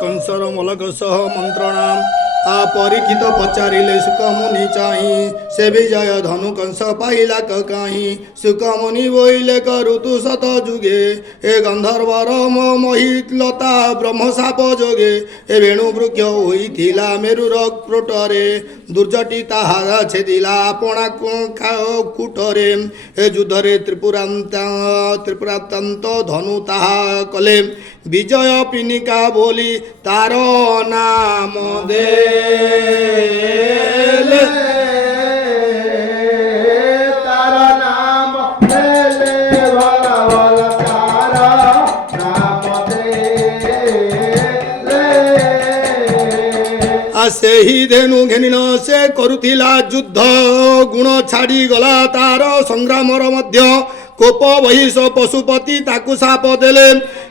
कंसर मलक सह मंत्रणा अपरीक्षित पचारिले सुखमुनि चाही से विजय धनु कंस पाइला कहीं सुखमुनि बोइले करुतु शत जुगे ए गंधर्वर महिलता ब्रह्मशाप जोगे ए वेणु वृक्ष होइथिला मेरुर क्रोटरे दुर्जटी ताहा छेदिला अपना कूटरे ए युद्धरे त्रिपुरांत धनु ताहा कले विजय पिनिका बोली तार नाम दे तार नाम ले भला भला तार नाम दे से ही धेनु घेनिन से करुथिला युद्ध गुण छाड़ी गला तार संग्रामर मध्य कोप बहिष पशुपति ताकु साप देले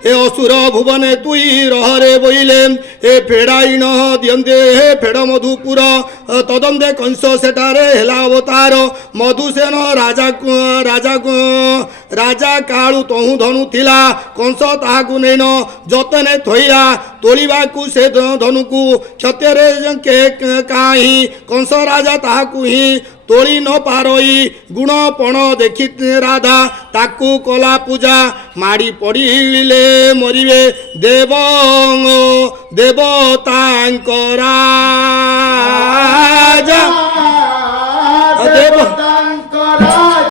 ए असुर भुवने तुई रहरे बोइले ए फेड़ाई न दियंदे हे फेड़ मधुपुर तदंदे कंस सेठारे हेला अवतार मधुसेन राजा राजा राजा काळु तहु धनु थिला कंस ताहाकु नेन जतने थोइला तोलिबाकु से धनुकु क्षत्रे के काहि कंस राजा ताहाकु ही तोली न पारई गुण पण देखि राधा ताकू कला पूजा माड़ी पड़िले मरिवे देव देवतांक राजा देव